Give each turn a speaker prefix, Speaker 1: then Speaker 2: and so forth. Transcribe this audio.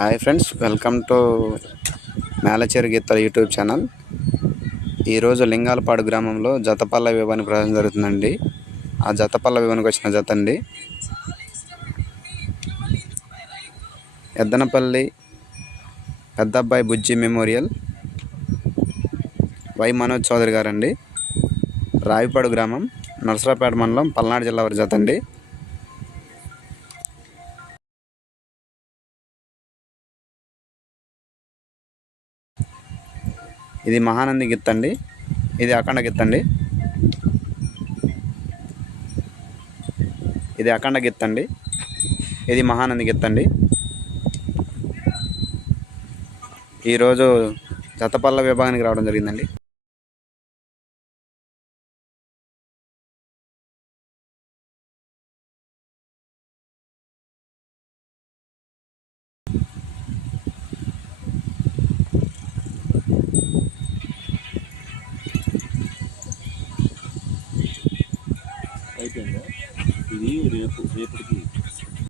Speaker 1: Hi friends welcome to Melacheru Geetala YouTube channel. ఈరోజు లింగాలపాడు గ్రామంలో జతపల్ల వివానికి ప్రవేశం జరుగుతుందండి. ఆ జతపల్ల వివానికి వచ్చిన జత అండి. ఎద్దనపల్లి పెద్దబ్బాయి బుజ్జి మెమోరియల్. వై మనోజ్ చౌదరి గారండి. రావిపాడు గ్రామం నరసరాపేట మండలం పల్నాడు జిల్లా వారి జత అండి. ఇది మహానంది గిత్తండి ఇది అఖండ గిత్తండి ఇది అఖండ గిత్తండి ఇది మహానంది గిత్తండి ఈరోజు జతపల్ల విభాగానికి రావడం జరిగిందండి.
Speaker 2: అయిపోయిందా? ఇది రేపు రేపటికి.